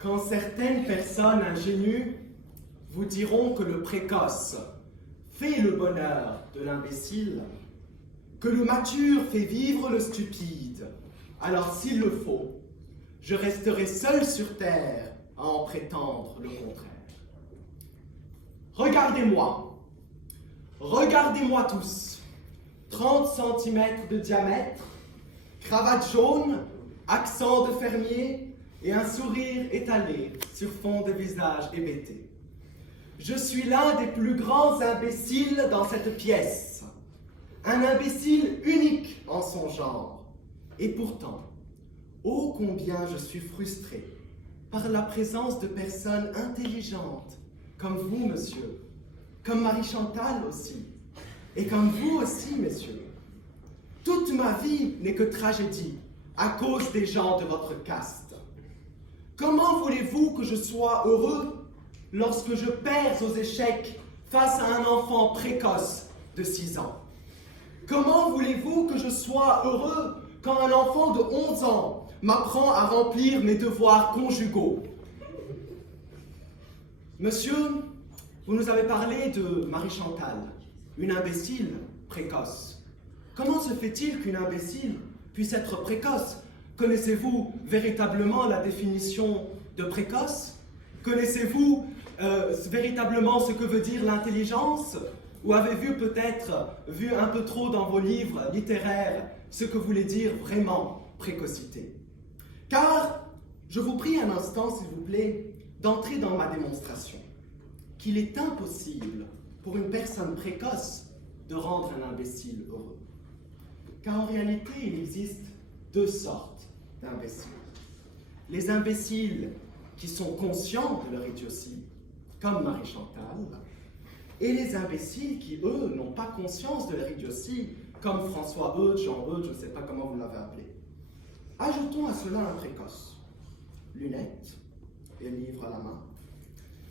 quand certaines personnes ingénues vous diront que le précoce fait le bonheur de l'imbécile, que le mature fait vivre le stupide, alors s'il le faut, je resterai seul sur terre à en prétendre le contraire. Regardez-moi, regardez-moi tous, 30 cm de diamètre, cravate jaune, accent de fermier et un sourire étalé sur fond de visage hébété. Je suis l'un des plus grands imbéciles dans cette pièce, un imbécile unique en son genre. Et pourtant, ô combien je suis frustré par la présence de personnes intelligentes, comme vous, monsieur, comme Marie-Chantal aussi, et comme vous aussi, messieurs. Toute ma vie n'est que tragédie à cause des gens de votre caste. Comment voulez-vous que je sois heureux lorsque je perds aux échecs face à un enfant précoce de 6 ans? Comment voulez-vous que je sois heureux quand un enfant de 11 ans m'apprend à remplir mes devoirs conjugaux? Monsieur, vous nous avez parlé de Marie-Chantal, une imbécile précoce. Comment se fait-il qu'une imbécile puisse être précoce? Connaissez-vous véritablement la définition de précoce? Connaissez-vous véritablement ce que veut dire l'intelligence? Ou avez-vous peut-être vu un peu trop dans vos livres littéraires ce que voulait dire vraiment précocité? Car, je vous prie un instant, s'il vous plaît, d'entrer dans ma démonstration qu'il est impossible pour une personne précoce de rendre un imbécile heureux. Car en réalité, il existe 2 sortes d'imbéciles. Les imbéciles qui sont conscients de leur idiotie, comme Marie-Chantal, et les imbéciles qui, eux, n'ont pas conscience de leur idiotie, comme François Eudes, Jean Eudes, je ne sais pas comment vous l'avez appelé. Ajoutons à cela un précoce, lunettes et livre à la main,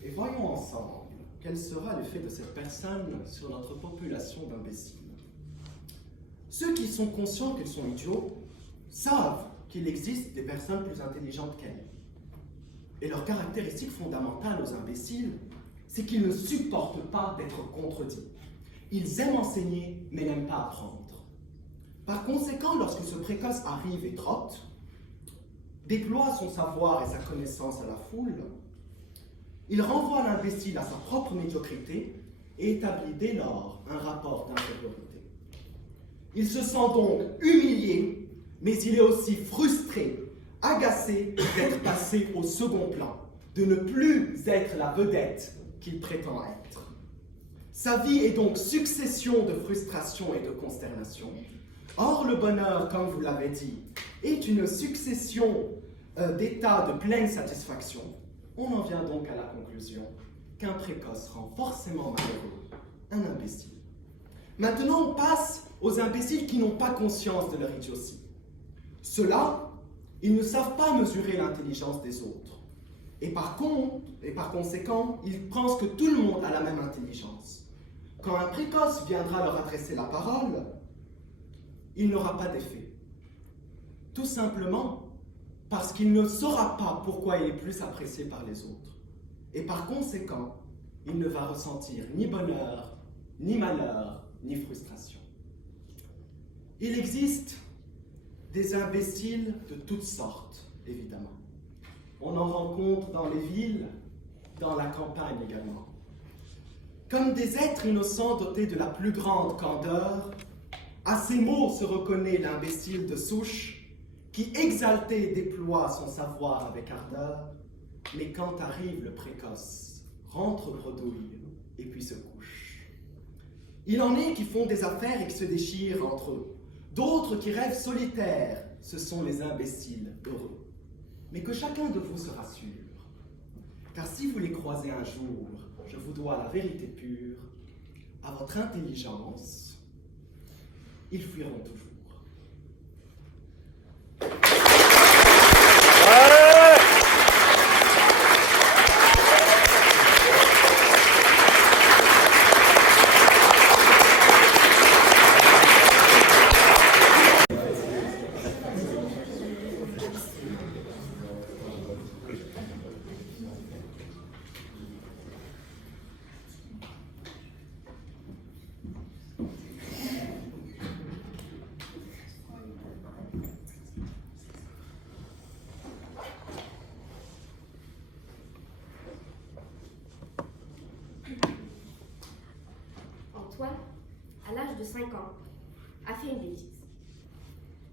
et voyons ensemble quel sera l'effet de cette personne sur notre population d'imbéciles. Ceux qui sont conscients qu'ils sont idiots savent qu'il existe des personnes plus intelligentes qu'elles. Et leur caractéristique fondamentale aux imbéciles, c'est qu'ils ne supportent pas d'être contredits. Ils aiment enseigner, mais n'aiment pas apprendre. Par conséquent, lorsque ce précoce arrive et trotte, déploie son savoir et sa connaissance à la foule, il renvoie l'imbécile à sa propre médiocrité et établit dès lors un rapport d'infériorité. Il se sent donc humilié, mais il est aussi frustré, agacé d'être passé au second plan, de ne plus être la vedette qu'il prétend être. Sa vie est donc succession de frustrations et de consternations. Or, le bonheur, comme vous l'avez dit, est une succession d'états de pleine satisfaction. On en vient donc à la conclusion qu'un précoce rend forcément malheureux un imbécile. Maintenant, on passe aux imbéciles qui n'ont pas conscience de leur idiotie. Ceux-là, ils ne savent pas mesurer l'intelligence des autres. Et par conséquent, ils pensent que tout le monde a la même intelligence. Quand un précoce viendra leur adresser la parole, il n'aura pas d'effet. Tout simplement parce qu'il ne saura pas pourquoi il est plus apprécié par les autres. Et par conséquent, il ne va ressentir ni bonheur, ni malheur, ni frustration. Il existe des imbéciles de toutes sortes, évidemment. On en rencontre dans les villes, dans la campagne également. Comme des êtres innocents dotés de la plus grande candeur, à ces mots se reconnaît l'imbécile de souche qui, exalté, déploie son savoir avec ardeur, mais quand arrive le précoce, rentre bredouille et puis se couche. Il en est qui font des affaires et qui se déchirent entre eux. D'autres qui rêvent solitaires, ce sont les imbéciles heureux. Mais que chacun de vous se rassure, car si vous les croisez un jour, je vous dois la vérité pure, à votre intelligence, ils fuiront toujours. Antoine, à l'âge de 5 ans, a fait une bêtise.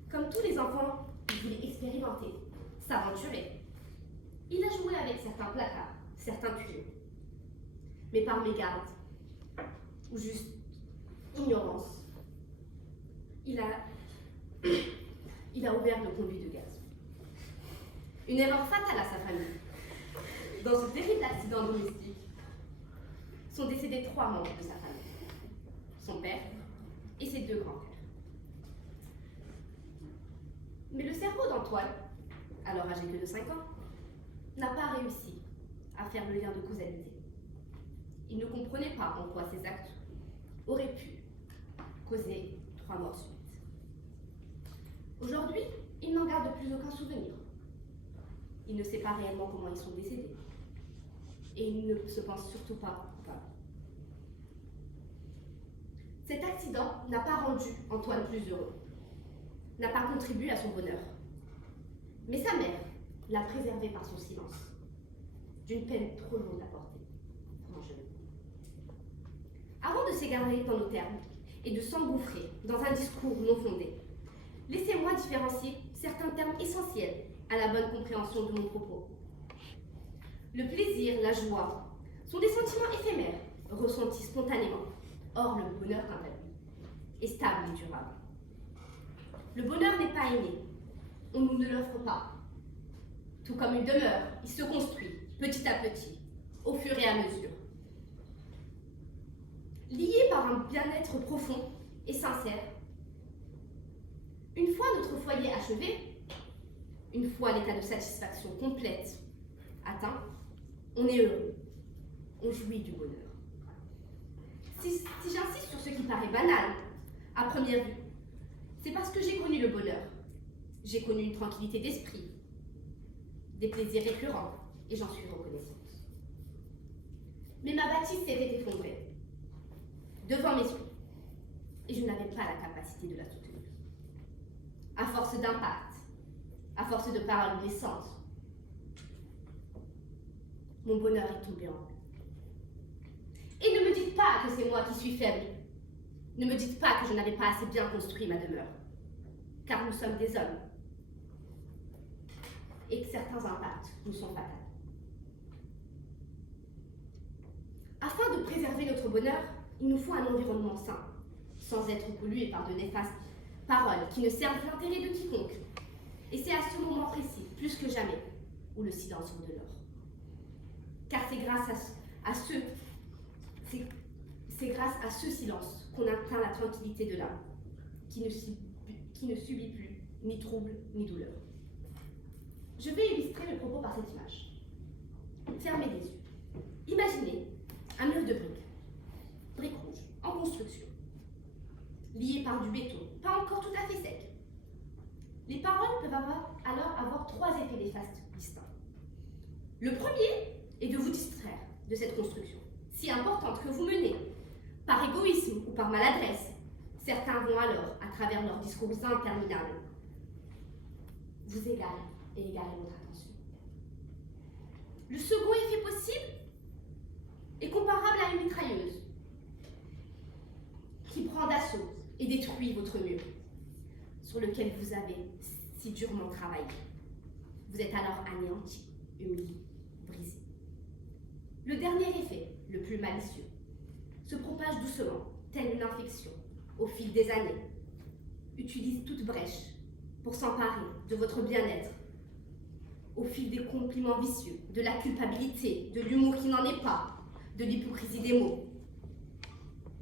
Comme tous les enfants, il voulait expérimenter, s'aventurer. Il a joué avec certains placards, certains tuyaux. Mais par mégarde, ou juste ignorance, il a ouvert le conduit de gaz. Une erreur fatale à sa famille. Dans ce terrible accident domestique, sont décédés 3 membres de sa famille. Son père et ses 2 grands-pères. Mais le cerveau d'Antoine, alors âgé que de 5 ans, n'a pas réussi à faire le lien de causalité. Il ne comprenait pas en quoi ses actes auraient pu causer 3 morts subites. Aujourd'hui, il n'en garde plus aucun souvenir. Il ne sait pas réellement comment ils sont décédés. Et il ne se pense surtout pas coupable. Cet accident n'a pas rendu Antoine plus heureux, n'a pas contribué à son bonheur. Mais sa mère l'a préservé par son silence, d'une peine trop lourde à porter. Avant de s'égarer dans nos termes et de s'engouffrer dans un discours non fondé, laissez-moi différencier certains termes essentiels à la bonne compréhension de mon propos. Le plaisir, la joie sont des sentiments éphémères, ressentis spontanément. Or, le bonheur, quant à lui, est stable et durable. Le bonheur n'est pas inné, on nous ne l'offre pas. Tout comme une demeure, il se construit, petit à petit, au fur et à mesure. Lié par un bien-être profond et sincère, une fois notre foyer achevé, une fois l'état de satisfaction complète atteint, on est heureux, on jouit du bonheur. Si j'insiste sur ce qui paraît banal, à première vue, c'est parce que j'ai connu le bonheur. J'ai connu une tranquillité d'esprit, des plaisirs récurrents, et j'en suis reconnaissante. Mais ma bâtisse s'était effondrée, devant mes yeux, et je n'avais pas la capacité de la soutenir. À force d'impact, à force de paroles blessantes, mon bonheur est tombé en eux. Et ne me dites pas que c'est moi qui suis faible. Ne me dites pas que je n'avais pas assez bien construit ma demeure. Car nous sommes des hommes. Et que certains impacts nous sont fatals. Afin de préserver notre bonheur, il nous faut un environnement sain, sans être pollué par de néfastes paroles qui ne servent l'intérêt de quiconque. Et c'est à ce moment précis, plus que jamais, où le silence vaut de l'or. Car c'est grâce à ce silence qu'on atteint la tranquillité de l'âme, qui ne subit plus ni trouble ni douleur. Je vais illustrer le propos par cette image. Fermez les yeux. Imaginez un mur de briques rouges, en construction, lié par du béton, pas encore tout à fait sec. Les paroles peuvent alors avoir 3 effets néfastes distincts. Le premier est de vous distraire de cette construction, si importante que vous menez, par égoïsme ou par maladresse. Certains vont alors, à travers leurs discours interminables, vous égarer et égarer votre attention. Le second effet possible est comparable à une mitrailleuse qui prend d'assaut et détruit votre mur sur lequel vous avez si durement travaillé. Vous êtes alors anéanti, humilié, brisé. Le dernier effet, le plus malicieux, se propage doucement, telle une infection, au fil des années, utilise toute brèche pour s'emparer de votre bien-être, au fil des compliments vicieux, de la culpabilité, de l'humour qui n'en est pas, de l'hypocrisie des mots.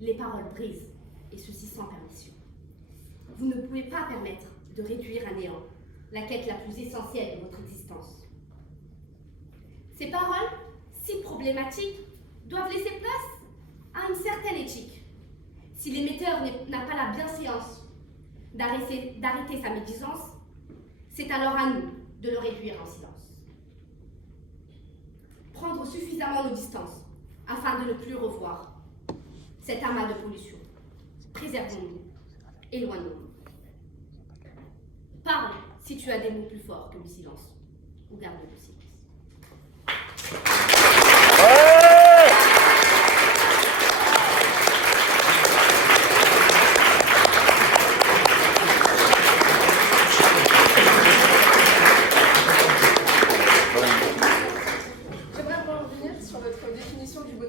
Les paroles brisent, et ceci sans permission. Vous ne pouvez pas permettre de réduire à néant la quête la plus essentielle de votre existence. Ces paroles, si problématiques, doivent laisser place à une certaine éthique. Si l'émetteur n'a pas la bienséance d'arrêter sa médisance, c'est alors à nous de le réduire en silence. Prendre suffisamment nos distances afin de ne plus revoir cet amas de pollution. Préservons-nous, éloignons-nous. Parle si tu as des mots plus forts que le silence, ou garde le silence.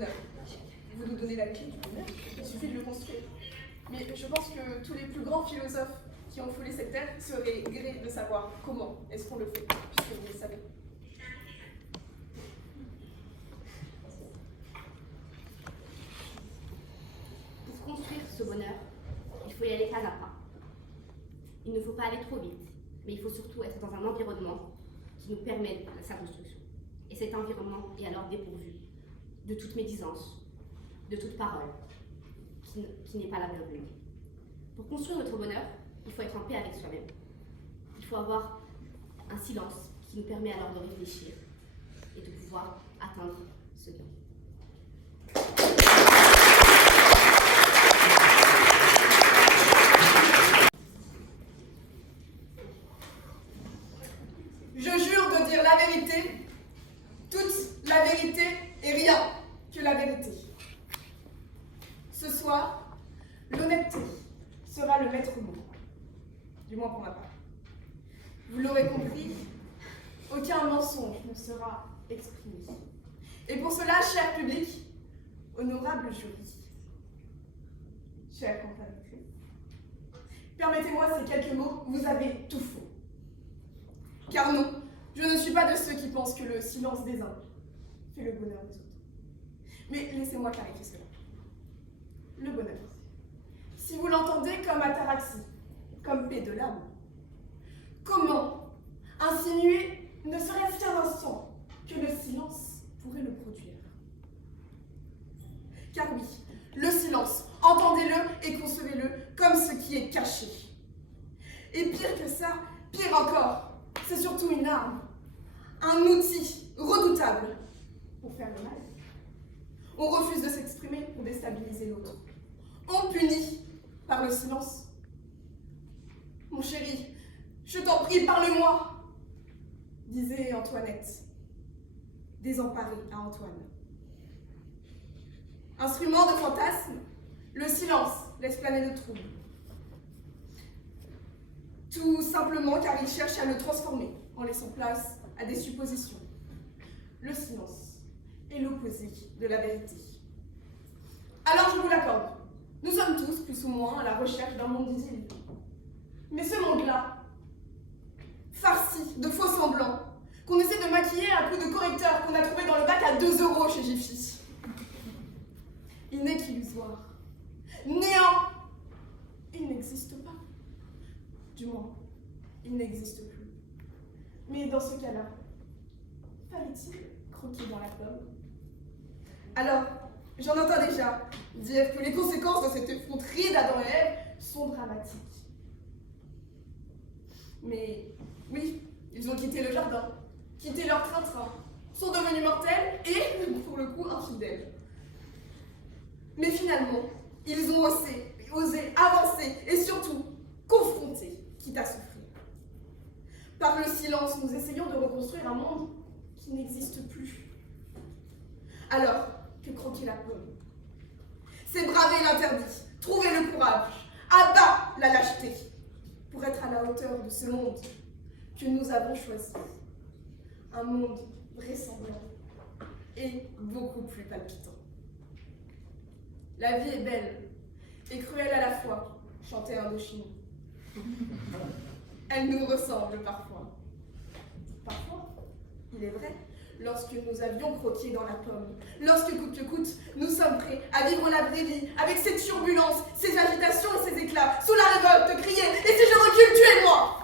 bonheur. Vous nous donnez la clé du bonheur, il suffit de le construire. Mais je pense que tous les plus grands philosophes qui ont foulé cette terre seraient grés de savoir comment est-ce qu'on le fait, puisque vous le savez. Pour construire ce bonheur, il faut y aller pas à pas. Il ne faut pas aller trop vite, mais il faut surtout être dans un environnement qui nous permet sa construction. Et cet environnement est alors dépourvu de toute médisance, de toute parole qui n'est pas la bienvenue. Pour construire notre bonheur, il faut être en paix avec soi-même. Il faut avoir un silence qui nous permet alors de réfléchir et de pouvoir atteindre ce bien. Je jure de dire la vérité, toute la vérité et rien que la vérité. Ce soir, l'honnêteté sera le maître mot, du moins pour ma part. Vous l'aurez compris, aucun mensonge ne sera exprimé. Et pour cela, cher public, honorable jury, chère contradictrice, permettez-moi ces quelques mots, vous avez tout faux. Car non, je ne suis pas de ceux qui pensent que le silence des uns fait le bonheur des autres. Mais laissez-moi clarifier cela. Le bonheur, si vous l'entendez comme ataraxie, comme paix de l'âme, comment insinuer, ne serait-ce qu'un instant, que le silence pourrait le produire? Car oui, le silence, entendez-le et concevez-le comme ce qui est caché. Et pire que ça, pire encore, c'est surtout une arme, un outil redoutable pour faire le mal. On refuse de s'exprimer pour déstabiliser l'autre. On punit par le silence. Mon chéri, je t'en prie, parle-moi, disait Antoinette, désemparée à Antoine. Instrument de fantasme, le silence laisse planer le trouble. Tout simplement car il cherche à le transformer en laissant place à des suppositions. Le silence est l'opposé de la vérité. Alors je vous l'accorde, nous sommes tous plus ou moins à la recherche d'un monde idyllique. Mais ce monde-là, farci de faux semblants, qu'on essaie de maquiller à coups de correcteurs qu'on a trouvé dans le bac à 2 € chez Jiffy, il n'est qu'illusoire, néant, il n'existe pas. Du moins, il n'existe plus. Mais dans ce cas-là, fallait-il croquer dans la pomme? Alors, j'en entends déjà dire que les conséquences de cette effronterie d'Adam et Ève sont dramatiques. Mais oui, ils ont quitté le jardin, quitté leur train-train, sont devenus mortels et, pour le coup, infidèles. Mais finalement, ils ont osé avancer et surtout confronter, quitte à souffrir. Par le silence, nous essayons de reconstruire un monde qui n'existe plus. Alors, que croquer la pomme? C'est braver l'interdit, trouver le courage, abat la lâcheté, pour être à la hauteur de ce monde que nous avons choisi. Un monde vraisemblable et beaucoup plus palpitant. La vie est belle et cruelle à la fois, chantait Indochine. Elle nous ressemble parfois. Parfois, il est vrai, lorsque nous avions croqué dans la pomme, lorsque coûte que coûte, nous sommes prêts à vivre la vraie vie, avec cette turbulence, ces agitations et ces éclats, sous la révolte, crier « Et si je recule, tuez-moi »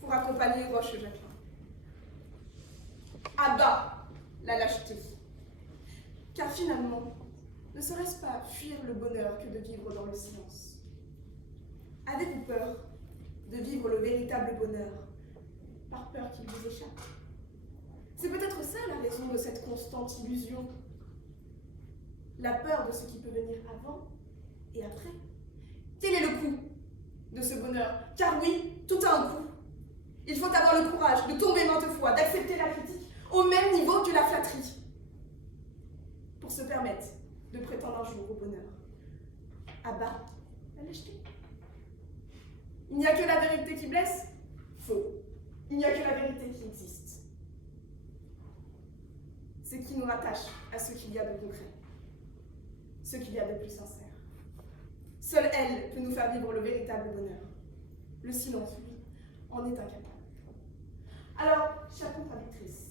pour accompagner Roche Jacquemin. À bas la lâcheté. Car finalement, ne serait-ce pas fuir le bonheur que de vivre dans le silence? Avez-vous peur de vivre le véritable bonheur, par peur qu'il vous échappe? C'est peut-être ça la raison de cette constante illusion. La peur de ce qui peut venir avant et après. Quel est le coût de ce bonheur? Car oui, tout a un coût. Il faut avoir le courage de tomber maintes fois, d'accepter la critique au même niveau que la flatterie, pour se permettre de prétendre un jour au bonheur. À bas la lâcheté. Il n'y a que la vérité qui blesse? Faux. Il n'y a que la vérité qui existe. c'est qui nous rattache à ce qu'il y a de concret, ce qu'il y a de plus sincère. Seule elle peut nous faire vivre le véritable bonheur. Le silence, lui, en est incapable. Alors, chère contradictrice,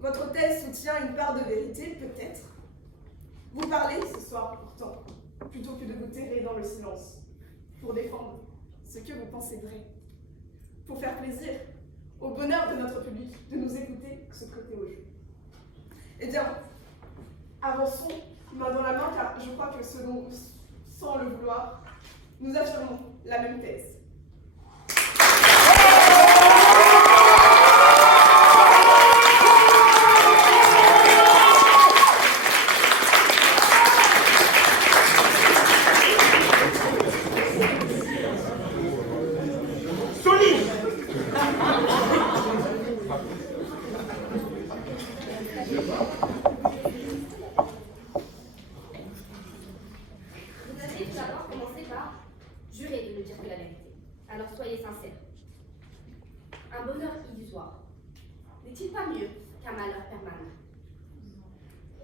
votre thèse soutient une part de vérité, peut-être. Vous parlez ce soir pourtant, plutôt que de vous terrer dans le silence, pour défendre ce que vous pensez vrai, pour faire plaisir au bonheur de notre public de nous écouter se prêter au jeu. Eh bien, avançons main dans la main, car je crois que sans le vouloir, nous affirmons la même thèse. Un bonheur illusoire n'est-il pas mieux qu'un malheur permanent?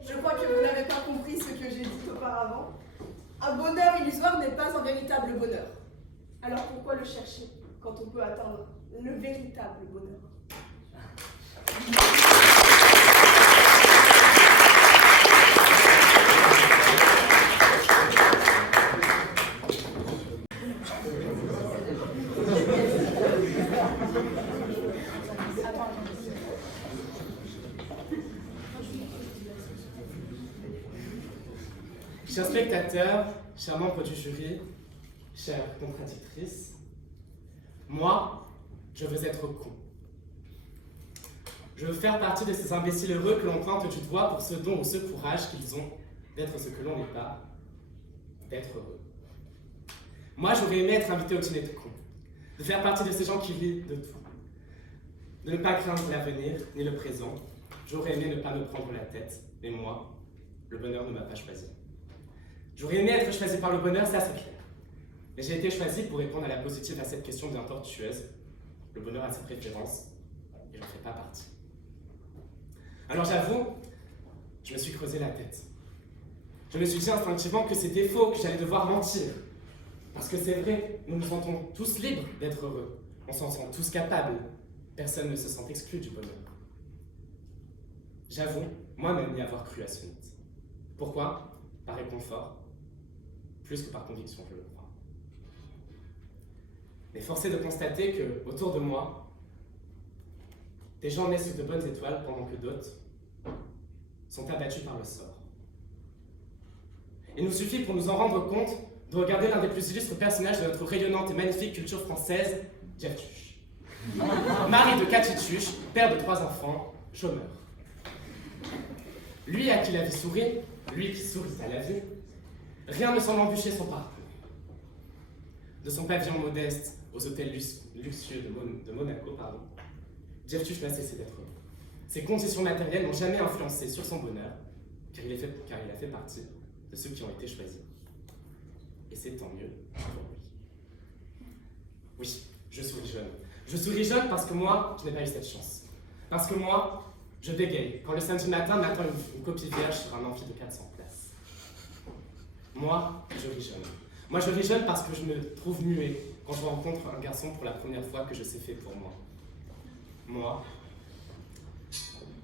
Je crois que vous n'avez pas compris ce que j'ai dit auparavant. Un bonheur illusoire n'est pas un véritable bonheur. Alors pourquoi le chercher quand on peut atteindre le véritable bonheur? Chers spectateurs, chers membres du jury, chère contradictrice, moi, je veux être con. Je veux faire partie de ces imbéciles heureux que l'on pointe du doigt pour ce don ou ce courage qu'ils ont d'être ce que l'on n'est pas, d'être heureux. Moi, j'aurais aimé être invité au dîner de con, de faire partie de ces gens qui rient de tout, de ne pas craindre l'avenir ni le présent. J'aurais aimé ne pas me prendre la tête, mais moi, le bonheur ne m'a pas choisi. J'aurais aimé être choisi par le bonheur, ça c'est clair. Mais j'ai été choisi pour répondre à la positive à cette question bien tortueuse. Le bonheur a ses préférences, et j'en fais pas partie. Alors j'avoue, je me suis creusé la tête. Je me suis dit instinctivement que c'était faux, que j'allais devoir mentir. Parce que c'est vrai, nous nous sentons tous libres d'être heureux. On s'en sent tous capables. Personne ne se sent exclu du bonheur. J'avoue, moi-même n'y avoir cru à ce mythe. Pourquoi? Par réconfort, plus que par conviction, je le crois. Mais force est de constater que, autour de moi, des gens naissent sur de bonnes étoiles pendant que d'autres sont abattus par le sort. Il nous suffit pour nous en rendre compte de regarder l'un des plus illustres personnages de notre rayonnante et magnifique culture française, Jeff Tuche. Mari de Cathy Tuche, père de 3 enfants, chômeur. Lui à qui la vie sourit, lui qui sourit à la vie, rien ne semble embûcher son parcours. De son pavillon modeste aux hôtels luxueux de Monaco, Jeff Tuche n'a cessé d'être heureux. Ses conditions matérielles n'ont jamais influencé sur son bonheur, car il a fait partie de ceux qui ont été choisis. Et c'est tant mieux pour lui. Oui, je souris jeune. Je souris jeune parce que moi, je n'ai pas eu cette chance. Parce que moi, je bégaye quand le samedi matin m'attend une copie vierge sur un amphi de 400 places. Moi, je ris jeune. Moi, je ris jeune parce que je me trouve muet quand je rencontre un garçon pour la première fois que je sais fait pour moi. Moi,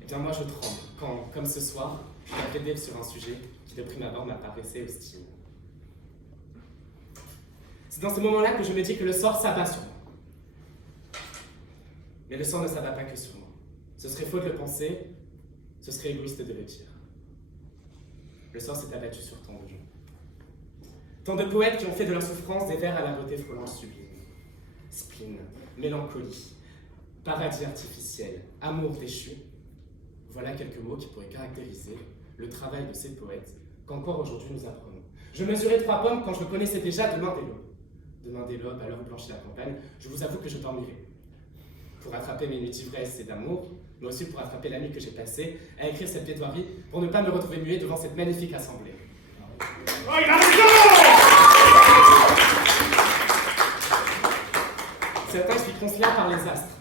eh bien moi je tremble quand, comme ce soir, je dois plaider sur un sujet qui de prime abord m'apparaissait hostile. C'est dans ce moment-là que je me dis que le sort s'abat sur moi. Mais le sort ne s'abat pas que sur moi. Ce serait faux de le penser, ce serait égoïste de le dire. Le sort s'est abattu sur tant de gens. Tant de poètes qui ont fait de leur souffrance des vers à la beauté frôlant sublime. Spleen, mélancolie, paradis artificiel, amour déchu. Voilà quelques mots qui pourraient caractériser le travail de ces poètes qu'encore aujourd'hui nous apprenons. Je mesurais 3 pommes quand je me connaissais déjà de main des lobes. De main des lobes à l'heure blanche de la campagne, je vous avoue que je dormirai. Pour rattraper mes nuits d'ivresse et d'amour, mais aussi pour rattraper la nuit que j'ai passée à écrire cette plaidoirie pour ne pas me retrouver muet devant cette magnifique assemblée. Oh, il a raison! Certains expliqueront cela par les astres.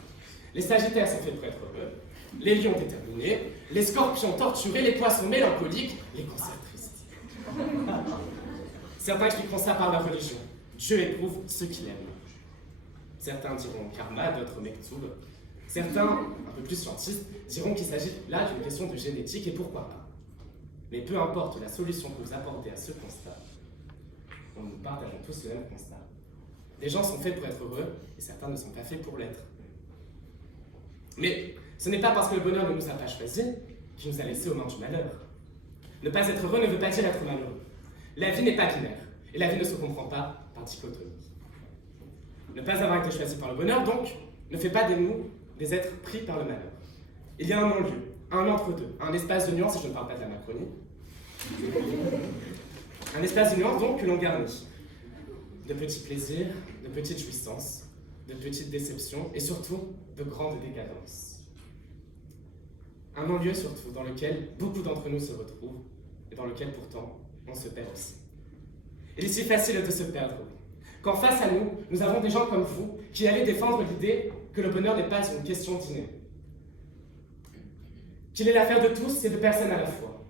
Les Sagittaires sont faits pour être heureux, les lions déterminés, les scorpions torturés, les poissons mélancoliques, les cancers tristes. Certains expliqueront ça par la religion. Dieu éprouve ceux qu'il aime. Certains diront karma, d'autres mektoub. Certains, un peu plus scientistes, diront qu'il s'agit là d'une question de génétique et pourquoi pas. Mais peu importe la solution que vous apportez à ce constat, nous partageons tous le même constat. Des gens sont faits pour être heureux et certains ne sont pas faits pour l'être. Mais ce n'est pas parce que le bonheur ne nous a pas choisis qu'il nous a laissés aux mains du malheur. Ne pas être heureux ne veut pas dire être malheureux. La vie n'est pas binaire et la vie ne se comprend pas par dichotomie. Ne pas avoir été choisi par le bonheur, donc, ne fait pas de nous des êtres pris par le malheur. Il y a un non-lieu, un entre-deux, un espace de nuance, si je ne parle pas de la Macronie. Un espace de nuance, donc, que l'on garnit. De petits plaisirs, de petites jouissances, de petites déceptions, et surtout, de grandes décadences. Un non-lieu, surtout, dans lequel beaucoup d'entre nous se retrouvent, et dans lequel, pourtant, on se perd aussi. Il est si facile de se perdre, quand face à nous, nous avons des gens comme vous qui allaient défendre l'idée que le bonheur n'est pas une question d'inné, qu'il est l'affaire de tous et de personne à la fois,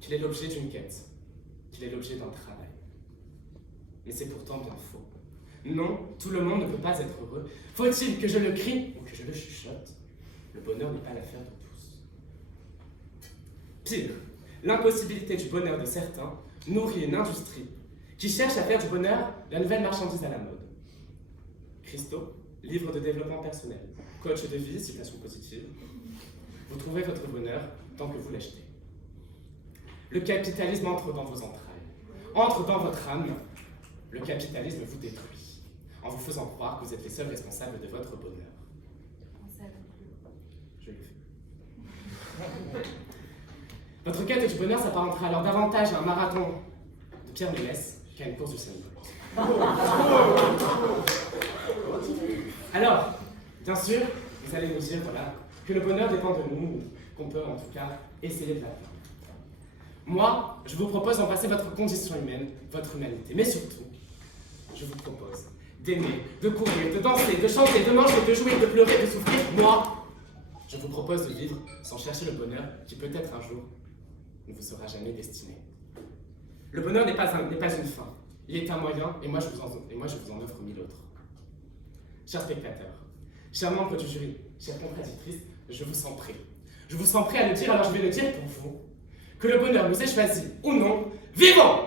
qu'il est l'objet d'une quête, qu'il est l'objet d'un travail. Mais c'est pourtant bien faux. Non, tout le monde ne peut pas être heureux. Faut-il que je le crie ou que je le chuchote? Le bonheur n'est pas l'affaire de tous. Pire, l'impossibilité du bonheur de certains nourrit une industrie qui cherche à faire du bonheur la nouvelle marchandise à la mode. Christo, livre de développement personnel, coach de vie, citation positive. Vous trouvez votre bonheur tant que vous l'achetez. Le capitalisme entre dans vos entrailles, entre dans votre âme. Le capitalisme vous détruit, en vous faisant croire que vous êtes les seuls responsables de votre bonheur. Je l'ai fait. Votre quête du bonheur s'apparentera alors davantage à un marathon de Pierre Ménès qu'à une course du Bolt. Alors, bien sûr, vous allez nous dire voilà, que le bonheur dépend de nous, qu'on peut en tout cas essayer de l'atteindre. Moi, je vous propose d'embrasser votre condition humaine, votre humanité, mais surtout, je vous propose d'aimer, de courir, de danser, de chanter, de manger, de jouer, de pleurer, de souffrir. Moi, je vous propose de vivre sans chercher le bonheur qui peut-être un jour ne vous sera jamais destiné. Le bonheur n'est pas une fin, il est un moyen et moi je vous en offre 1000 autres. Chers spectateurs, chers membres du jury, chères contradictrices, je vous sens prêts. Je vous sens prêts à le dire, alors je vais le dire pour vous. Que le bonheur nous ait choisi ou non, vivons!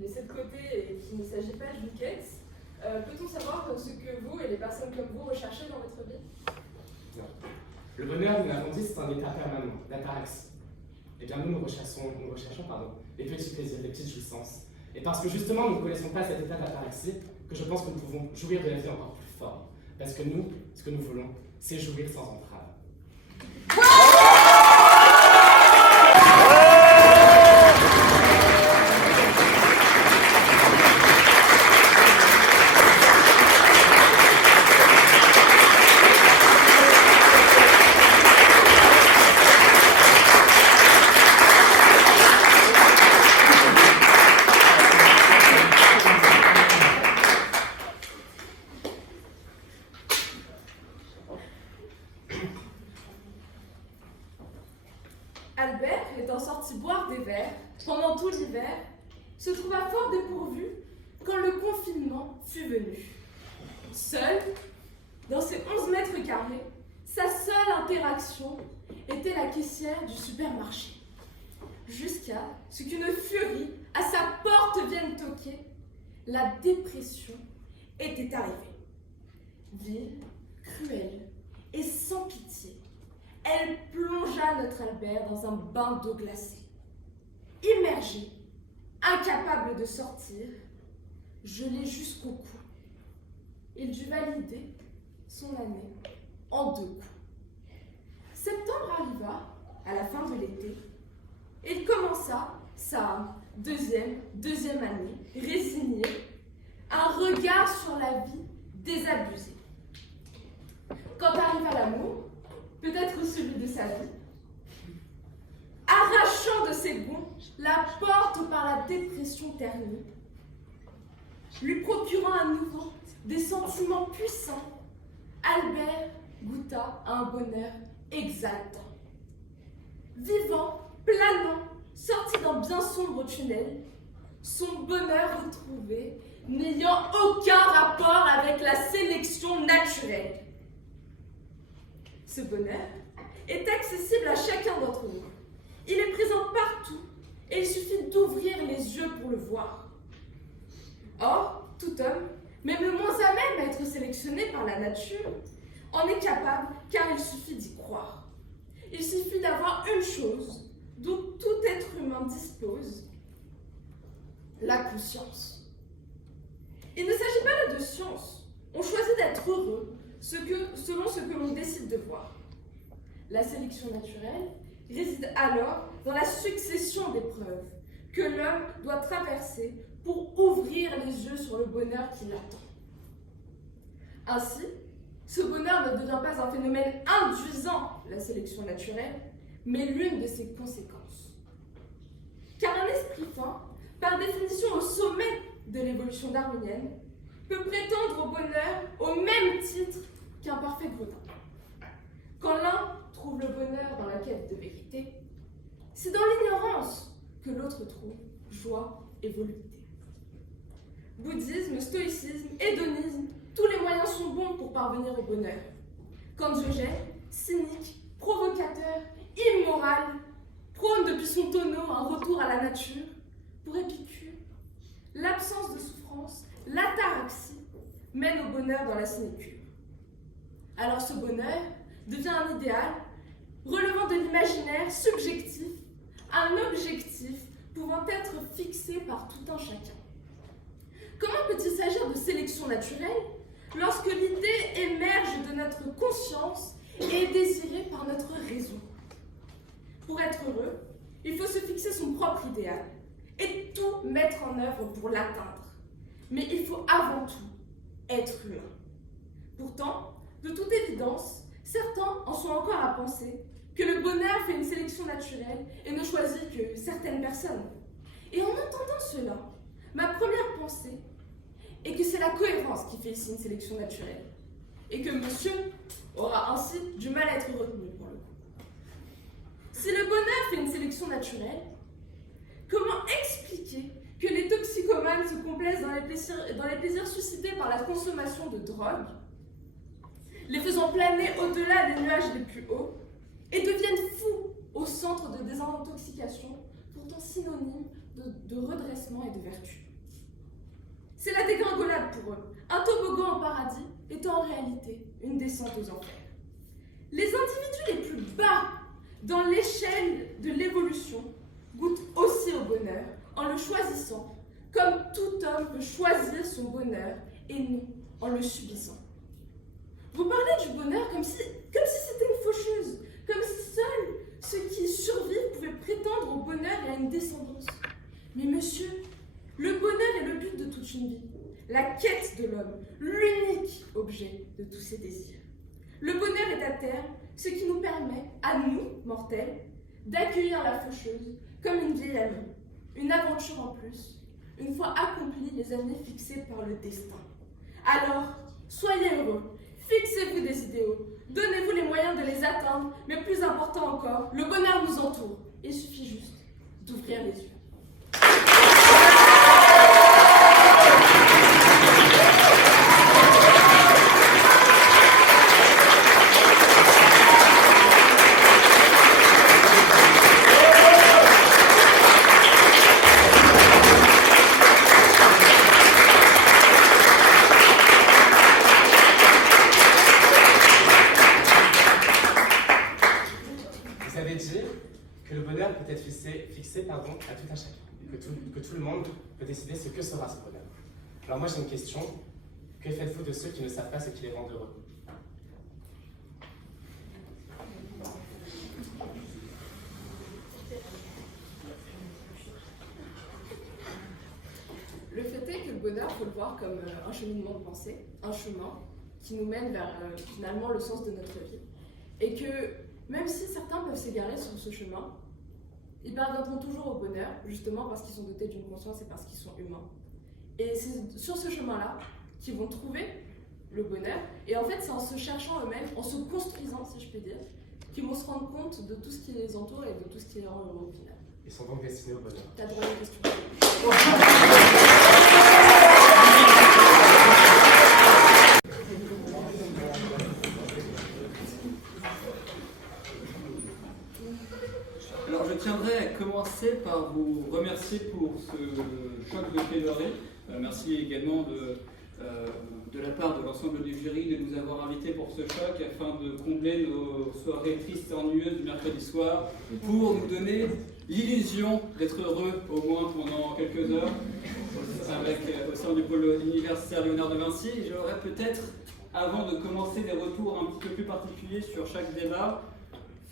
laissé de côté et qu'il ne s'agit pas d'une quête, peut-on savoir ce que vous et les personnes comme vous recherchez dans votre vie? Non. Le bonheur, nous l'avons dit, c'est un état permanent, d'ataraxie. Eh bien, nous recherchons les petits plaisirs, les petites jouissances. Et parce que justement, nous ne connaissons pas cet état d'ataraxie, que je pense que nous pouvons jouir de la vie encore plus fort. Parce que nous, ce que nous voulons, c'est jouir sans entrave. Albert, étant sorti boire des verres pendant tout l'hiver, se trouva fort dépourvu quand le confinement fut venu. Seul, dans ses 11 mètres carrés, sa seule interaction était la caissière du supermarché. Jusqu'à ce qu'une furie à sa porte vienne toquer, la dépression était arrivée. Vive, cruelle et sans pitié, elle plongea notre Albert dans un bain d'eau glacée. Immergé, incapable de sortir, gelé jusqu'au cou. Il dut valider son année en 2 coups. Septembre arriva, à la fin de l'été, et il commença sa deuxième année, résigné, un regard sur la vie désabusé. Quand arriva l'amour, peut-être celui de sa vie, arrachant de ses gonds la porte par la dépression ternie, lui procurant à nouveau des sentiments puissants, Albert goûta à un bonheur exaltant. Vivant, planant, sorti d'un bien sombre tunnel, son bonheur retrouvé, n'ayant aucun rapport avec la sélection naturelle. Ce bonheur est accessible à chacun d'entre nous. Il est présent partout et il suffit d'ouvrir les yeux pour le voir. Or, tout homme, même le moins à même à être sélectionné par la nature, en est capable car il suffit d'y croire. Il suffit d'avoir une chose dont tout être humain dispose, la conscience. Il ne s'agit pas là de science. On choisit d'être heureux selon ce que l'on décide de voir. La sélection naturelle réside alors dans la succession d'épreuves que l'homme doit traverser pour ouvrir les yeux sur le bonheur qui l'attend. Ainsi, ce bonheur ne devient pas un phénomène induisant la sélection naturelle, mais l'une de ses conséquences. Car un esprit fin, par définition au sommet de l'évolution darwinienne, peut prétendre au bonheur au même titre qu'un parfait gredin. Quand l'un trouve le bonheur dans la quête de vérité, c'est dans l'ignorance que l'autre trouve joie et volupté. Bouddhisme, stoïcisme, hédonisme, tous les moyens sont bons pour parvenir au bonheur. Quand Diogène, cynique, provocateur, immoral, prône depuis son tonneau un retour à la nature, pour Épicure, l'absence de souffrance, l'ataraxie, mène au bonheur dans la sinécure. Alors ce bonheur devient un idéal relevant de l'imaginaire subjectif, un objectif pouvant être fixé par tout un chacun. Comment peut-il s'agir de sélection naturelle lorsque l'idée émerge de notre conscience et est désirée par notre raison? Pour être heureux, il faut se fixer son propre idéal et tout mettre en œuvre pour l'atteindre. Mais il faut avant tout être humain. Pourtant, de toute évidence, certains en sont encore à penser que le bonheur fait une sélection naturelle et ne choisit que certaines personnes. Et en entendant cela, ma première pensée est que c'est la cohérence qui fait ici une sélection naturelle et que monsieur aura ainsi du mal à être retenu pour le coup. Si le bonheur fait une sélection naturelle, comment expliquer que les toxicomanes se complaisent dans les plaisirs suscités par la consommation de drogue, les faisant planer au-delà des nuages les plus hauts, et deviennent fous au centre de désintoxication, pourtant synonyme de redressement et de vertu? C'est la dégringolade pour eux, un toboggan au paradis étant en réalité une descente aux enfers. Les individus les plus bas dans l'échelle de l'évolution goûtent aussi au bonheur en le choisissant, comme tout homme peut choisir son bonheur et non en le subissant. Vous parlez du bonheur comme si c'était une faucheuse, comme si seuls ceux qui survivent pouvaient prétendre au bonheur et à une descendance. Mais monsieur, le bonheur est le but de toute une vie, la quête de l'homme, l'unique objet de tous ses désirs. Le bonheur est à terme ce qui nous permet, à nous, mortels, d'accueillir la faucheuse comme une vieille amie, une aventure en plus, une fois accomplies les années fixées par le destin. Alors, soyez heureux, fixez-vous des idéaux, donnez-vous les moyens de les atteindre, mais plus important encore, le bonheur nous entoure. Il suffit juste d'ouvrir les yeux. Vous avez dit que le bonheur peut être fixé à tout un chacun, que tout le monde peut décider ce que sera ce bonheur. Alors moi j'ai une question. Que faites-vous de ceux qui ne savent pas ce qui les rend heureux? Le fait est que le bonheur, il faut le voir comme un cheminement de pensée, un chemin qui nous mène vers finalement le sens de notre vie. Et que même si certains peuvent s'égarer sur ce chemin, ils parviendront toujours au bonheur, justement parce qu'ils sont dotés d'une conscience et parce qu'ils sont humains. Et c'est sur ce chemin-là qu'ils vont trouver le bonheur. Et en fait, c'est en se cherchant eux-mêmes, en se construisant, si je puis dire, qu'ils vont se rendre compte de tout ce qui les entoure et de tout ce qui les rend heureux au final. Ils sont donc destinés au bonheur. T'as droit à une question. Alors je tiendrai à commencer par vous remercier pour ce choc de plaidoirie. Merci également de la part de l'ensemble du jury de nous avoir invités pour ce choc afin de combler nos soirées tristes et ennuyeuses du mercredi soir pour nous donner l'illusion d'être heureux au moins pendant quelques heures au sein du pôle universitaire Léonard de Vinci. J'aurais peut-être, avant de commencer, des retours un petit peu plus particuliers sur chaque débat,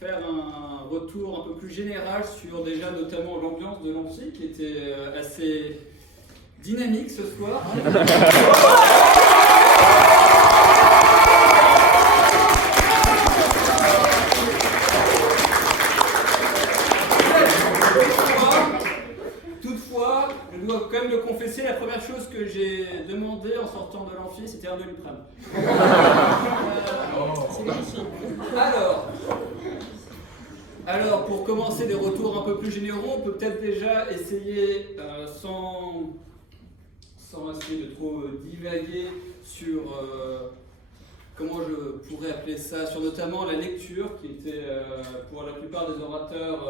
faire un retour un peu plus général sur déjà notamment l'ambiance de l'amphi qui était assez dynamique ce soir. Toutefois, je dois quand même le confesser, la première chose que j'ai demandé en sortant de l'amphi, c'était un Doliprane. Alors, pour commencer des retours un peu plus généraux, on peut peut-être déjà essayer, sans essayer de trop divaguer sur, comment je pourrais appeler ça, sur notamment la lecture, qui était pour la plupart des orateurs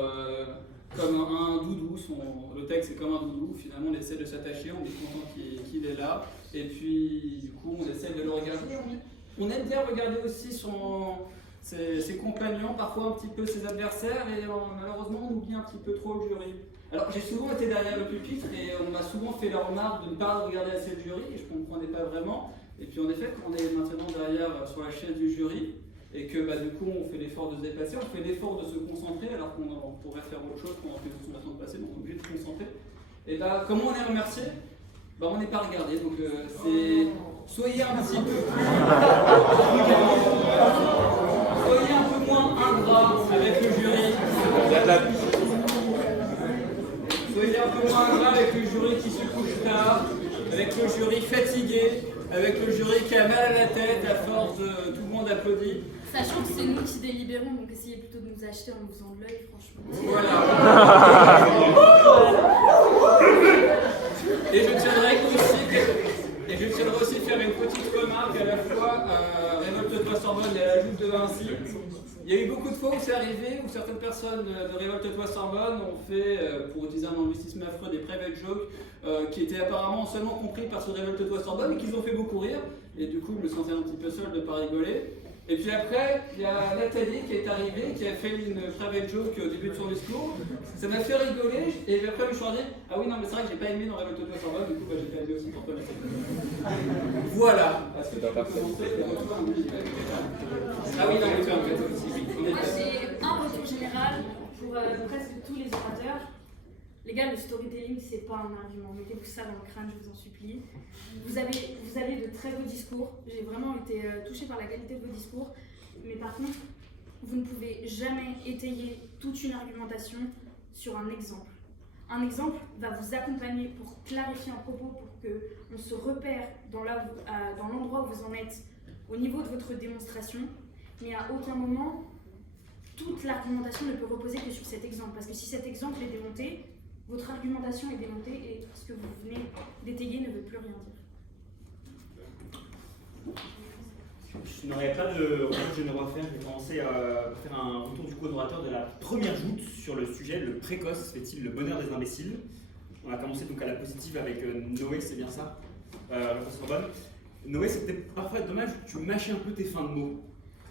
comme un doudou. Le texte est comme un doudou, finalement on essaie de s'attacher, on est content qu'il est là, et puis du coup on essaie de le regarder. On aime bien regarder aussi ses compagnons, parfois un petit peu ses adversaires, et malheureusement on oublie un petit peu trop le jury. Alors j'ai souvent été derrière le pupitre et on m'a souvent fait la remarque de ne pas regarder assez le jury, et je ne comprenais pas vraiment. Et puis en effet, quand on est maintenant derrière sur la chaise du jury, et que du coup on fait l'effort de se dépasser, on fait l'effort de se concentrer, alors qu'on pourrait faire autre chose pendant que les autres sont en train de passer, donc on est obligé de se concentrer. Et comment on est remercié? On n'est pas regardé, donc c'est... Soyez un petit peu plus... Soyez un peu moins ingrat avec le jury. Soyez un peu moins ingrat avec le jury qui se couche tard, avec le jury fatigué, avec le jury qui a mal à la tête à force de tout le monde applaudit. Sachant que c'est nous qui délibérons, donc essayez plutôt de nous acheter en nous faisant de l'œil, franchement. Voilà. Et je tiendrai aussi faire une petite remarque à la fois à Révolte-toi Sorbonne et à la Joute de Vinci. Il y a eu beaucoup de fois où c'est arrivé, où certaines personnes de Révolte-toi Sorbonne ont fait, pour utiliser un anglicisme affreux, des private jokes qui étaient apparemment seulement compris par ce Révolte-toi Sorbonne et qu'ils ont fait beaucoup rire. Et du coup, je me sentais un petit peu seul de ne pas rigoler. Et puis après, il y a Nathalie qui est arrivée, qui a fait une private joke au début de son discours. Ça m'a fait rigoler, et puis après je me suis dit, ah oui, non, mais c'est vrai que j'ai pas aimé dans Révolte-toi Sorbonne, du coup j'ai pas aimé aussi pour toi Nathalie. Voilà. Est-ce que tu peux commencer les retours? Ah oui, non, mais tu as en fait aussi, oui. Moi j'ai un retour général pour presque tous les orateurs. Les gars, le storytelling, c'est pas un argument. Mettez-vous ça dans le crâne, je vous en supplie. Vous avez de très beaux discours. J'ai vraiment été touchée par la qualité de vos discours. Mais par contre, vous ne pouvez jamais étayer toute une argumentation sur un exemple. Un exemple va vous accompagner pour clarifier un propos, pour qu'on se repère dans l'endroit où vous en êtes au niveau de votre démonstration. Mais à aucun moment, toute l'argumentation ne peut reposer que sur cet exemple. Parce que si cet exemple est démonté, votre argumentation est démontée et ce que vous venez d'étayer ne veut plus rien dire. Je n'aurais pas de retour généraux à faire. Je vais commencer à faire un retour du co-orateur de la première joute sur le sujet le précoce fait-il le bonheur des imbéciles. On a commencé donc à la positive avec Noé, c'est bien ça, la Sorbonne. Noé, c'était parfois dommage, tu mâchais un peu tes fins de mots.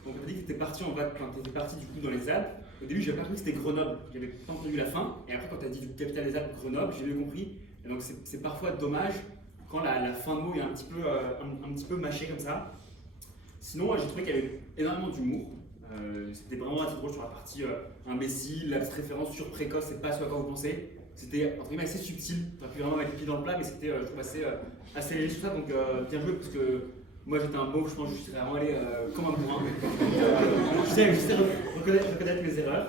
Donc on a dit que tu étais parti en vague, tu étais parti du coup dans les Alpes. Au début, j'avais pas compris que c'était Grenoble, j'avais pas entendu la fin. Et après, quand tu as dit capitale des Alpes, Grenoble, j'ai mieux compris. Et donc c'est parfois dommage quand la fin de mot est un petit peu mâchée comme ça. Sinon, j'ai trouvé qu'il y avait énormément d'humour. C'était vraiment assez drôle sur la partie imbécile, la petite référence sur précoce, c'est pas ce à quoi vous pensez. C'était entre guillemets assez subtil, t'as pu vraiment mettre les pieds dans le plat, mais c'était je trouve assez léger sur ça, donc bien joué parce que moi j'étais un beauf, je pense que je serais vraiment allé comme un bourrin. Je sais reconnaître mes erreurs.